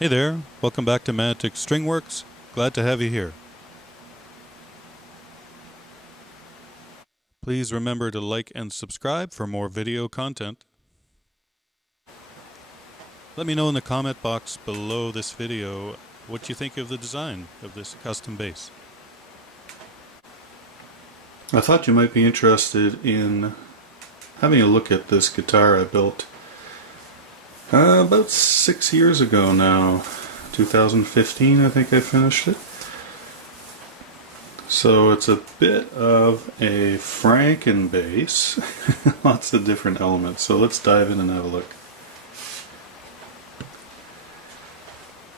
Hey there, welcome back to Manotick Stringworks. Glad to have you here. Please remember to like and subscribe for more video content. Let me know in the comment box below this video what you think of the design of this custom bass. I thought you might be interested in having a look at this guitar I built about 6 years ago now. 2015 I think I finished it. So it's a bit of a Franken bass. Lots of different elements. So let's dive in and have a look.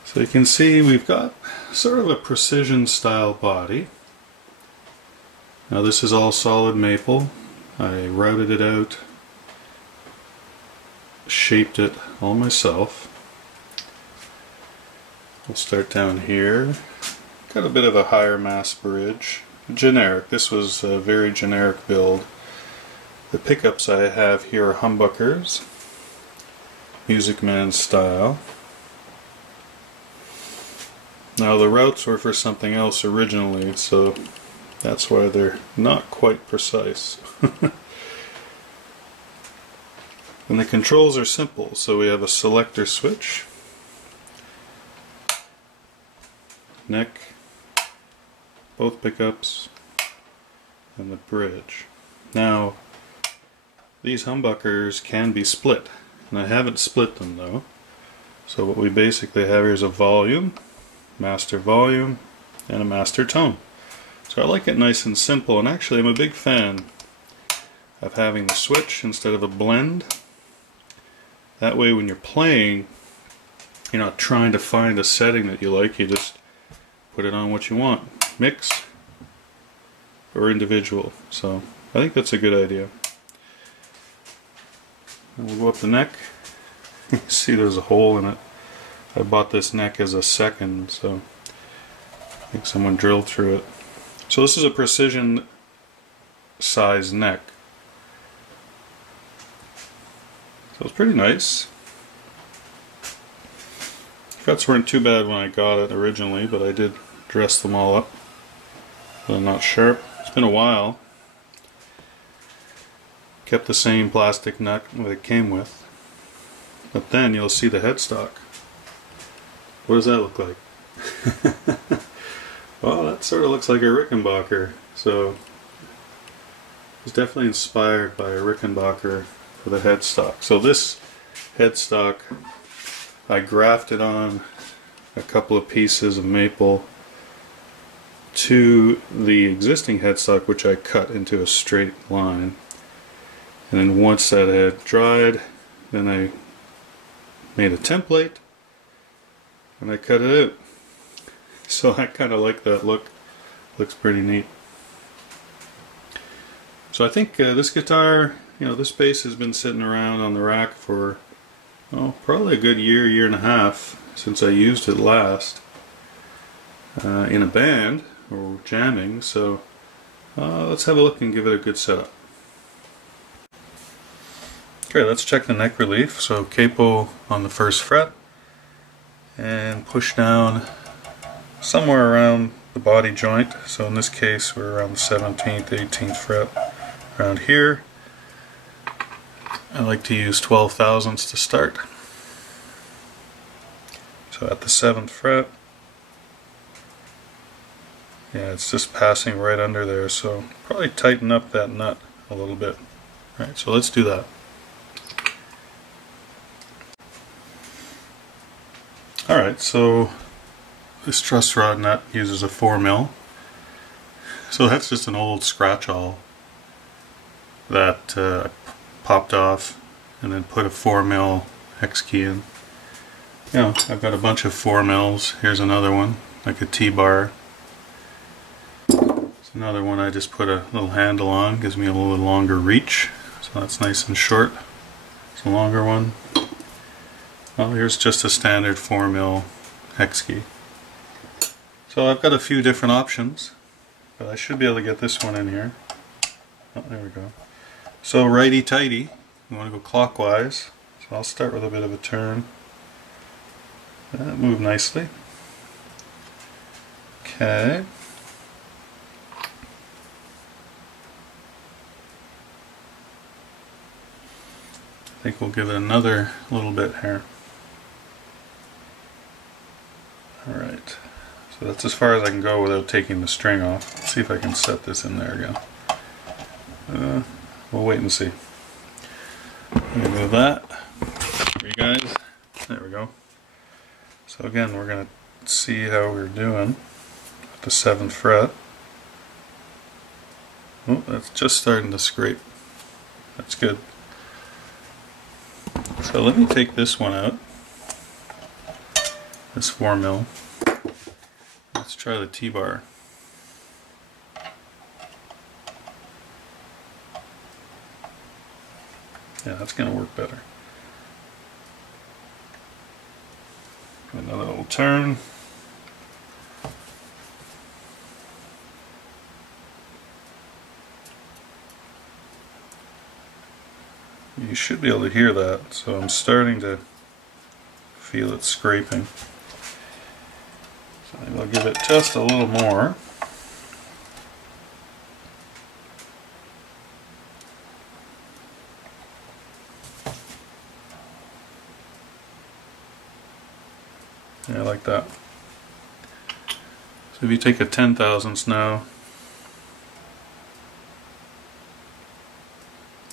So you can see we've got sort of a precision style body. Now this is all solid maple. I routed it out, shaped it all myself. We'll start down here. Got a bit of a higher mass bridge. Generic. This was a very generic build. The pickups I have here are humbuckers, Musicman style. Now the routes were for something else originally, so that's why they're not quite precise. And the controls are simple, so we have a selector switch, neck, both pickups, and the bridge. Now these humbuckers can be split, and I haven't split them though. So what we basically have here is a volume, master volume, and a master tone. So I like it nice and simple, and actually I'm a big fan of having the switch instead of a blend. That way when you're playing, you're not trying to find a setting that you like, you just put it on what you want. Mix or individual. So I think that's a good idea. And we'll go up the neck. You see there's a hole in it. I bought this neck as a second, so I think someone drilled through it. So this is a precision size neck. So it's pretty nice. Frets weren't too bad when I got it originally, but I did dress them all up. They're not sharp. It's been a while. Kept the same plastic nut that it came with. But then you'll see the headstock. What does that look like? Well, that sort of looks like a Rickenbacker. So it's definitely inspired by a Rickenbacker for the headstock. So this headstock I grafted on a couple of pieces of maple to the existing headstock, which I cut into a straight line. And then once that had dried, then I made a template and I cut it out. So I kind of like that look. Looks pretty neat. So I think this guitar, this bass has been sitting around on the rack for probably a good year and a half since I used it last in a band or jamming. So let's have a look and give it a good setup. Okay, let's check the neck relief. So capo on the first fret and push down somewhere around the body joint. So in this case we're around the 17th, 18th fret, around here. I like to use 12 thousandths to start. So at the 7th fret, yeah, it's just passing right under there, so probably tighten up that nut a little bit. Alright, so let's do that. Alright, so this truss rod nut uses a 4mm. So that's just an old scratch-all that I popped off and then put a 4mm hex key in. I've got a bunch of 4mm. Here's another one, like a T-bar. It's another one I just put a little handle on, gives me a little longer reach. So that's nice and short. It's a longer one. Well, here's just a standard 4mm hex key. So I've got a few different options, but I should be able to get this one in here. Oh, there we go. So righty-tighty, you want to go clockwise. So I'll start with a bit of a turn. That moved nicely. Okay. I think we'll give it another little bit here. Alright, so that's as far as I can go without taking the string off. Let's see if I can set this in there again. We'll wait and see. Let me move that for you guys. There we go. So again, we're going to see how we're doing with the 7th fret. Oh, that's just starting to scrape. That's good. So let me take this one out. This 4mm. Let's try the T-bar. Yeah, that's going to work better. Another little turn. You should be able to hear that, so I'm starting to feel it scraping. So maybe I'll give it just a little more. Yeah, I like that. So if you take a 10,000ths now,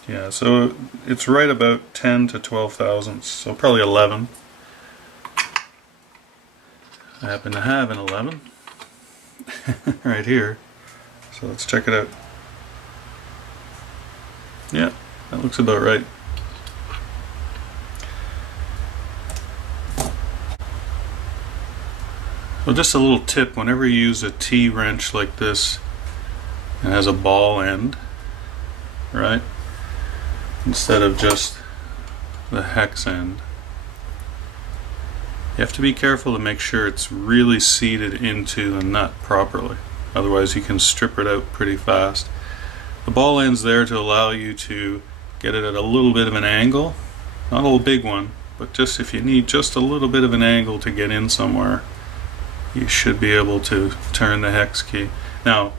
yeah, so it's right about 10 to 12 thousandths, so probably 11. I happen to have an 11 right here, so let's check it out. Yeah, that looks about right. So just a little tip, whenever you use a T-wrench like this, it has a ball end, right? Instead of just the hex end. You have to be careful to make sure it's really seated into the nut properly. Otherwise you can strip it out pretty fast. The ball end's there to allow you to get it at a little bit of an angle. Not a big one, but just if you need just a little bit of an angle to get in somewhere, you should be able to turn the hex key. Now,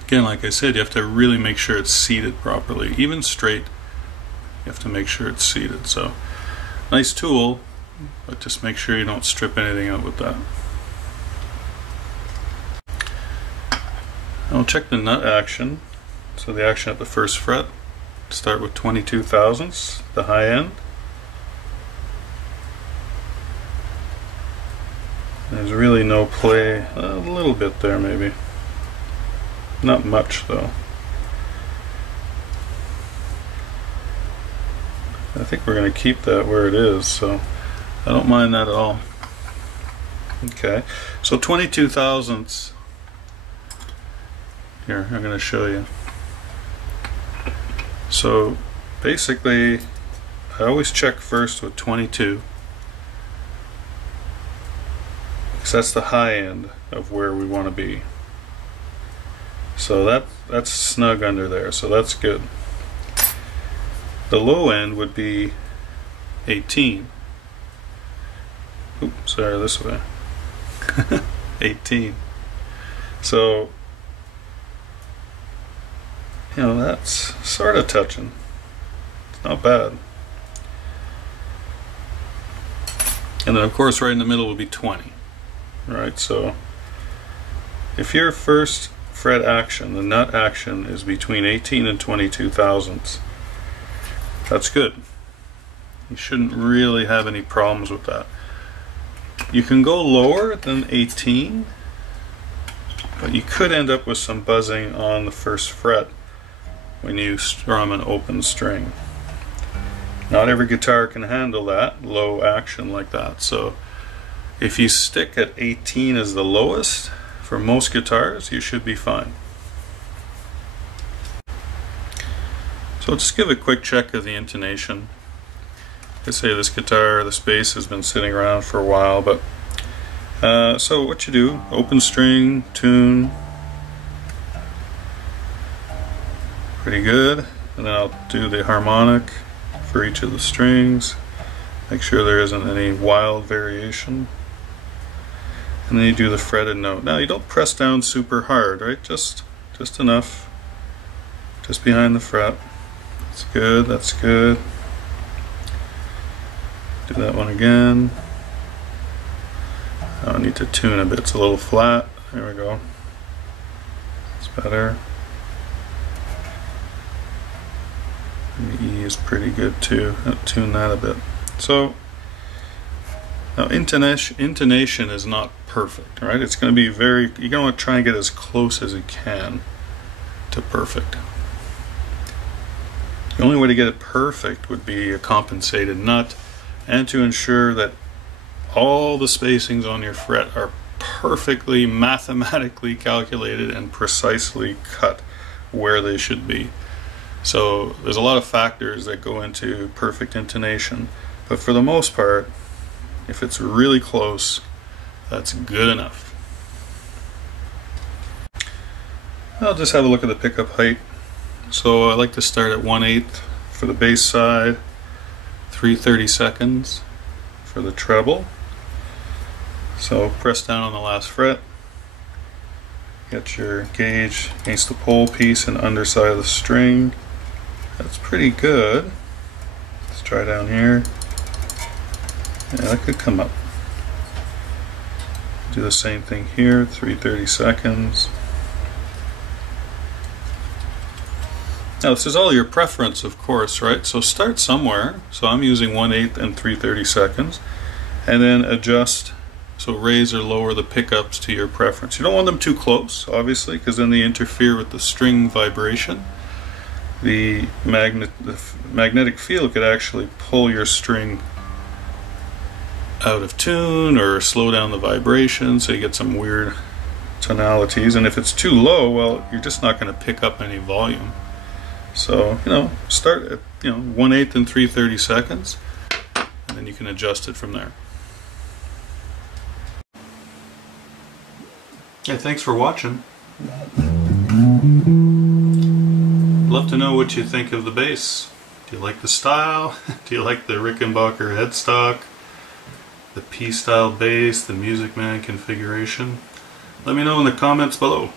again, like I said, you have to really make sure it's seated properly. Even straight, you have to make sure it's seated. So, nice tool, but just make sure you don't strip anything out with that. I'll check the nut action. So the action at the 1st fret, start with 22 thousandths, the high end. There's really no play, a little bit there maybe. Not much though. I think we're going to keep that where it is, so I don't mind that at all. Okay, so 22 thousandths. Here, I'm going to show you. So basically, I always check first with 22. Because that's the high end of where we want to be. So that's snug under there, so that's good. The low end would be 18. Oops, sorry, this way. 18. So, you know, that's sort of touching. It's not bad. And then of course right in the middle would be 20. Right, so if your 1st fret action, the nut action, is between 18 and 22 thousandths, that's good. You shouldn't really have any problems with that. You can go lower than 18, but you could end up with some buzzing on the 1st fret when you strum an open string. Not every guitar can handle that low action like that, so if you stick at 18 as the lowest for most guitars, you should be fine. So let's just give a quick check of the intonation. I say this guitar, this bass has been sitting around for a while, but so what you do, open string, tune, pretty good, and then I'll do the harmonic for each of the strings. Make sure there isn't any wild variation. And then you do the fretted note. Now you don't press down super hard, right? Just enough. Just behind the fret. That's good, that's good. Do that one again. I need to tune a bit, it's a little flat. There we go. It's better. And the E is pretty good too. I'll tune that a bit. So now intonation is not perfect, right? It's going to be very, you're going to want to try and get as close as you can to perfect. The only way to get it perfect would be a compensated nut, and to ensure that all the spacings on your fret are perfectly mathematically calculated and precisely cut where they should be. So there's a lot of factors that go into perfect intonation, but for the most part, if it's really close, that's good enough. I'll just have a look at the pickup height. So I like to start at 1/8 for the bass side, 3/32 for the treble. So press down on the last fret, get your gauge against the pole piece and underside of the string. That's pretty good. Let's try down here. Yeah, that could come up. Do the same thing here, 3/32. Now this is all your preference, of course, right? So start somewhere. So I'm using 1/8 and 3/32, and then adjust. So raise or lower the pickups to your preference. You don't want them too close, obviously, because then they interfere with the string vibration. The magnetic field could actually pull your string out of tune or slow down the vibration, so you get some weird tonalities. And if it's too low, well, you're just not going to pick up any volume. So, start at 1/8 and 3/32, and then you can adjust it from there. Hey, thanks for watching. Love to know what you think of the bass. Do you like the style? Do you like the Rickenbacker headstock? The P-style bass, the Musicman configuration? Let me know in the comments below.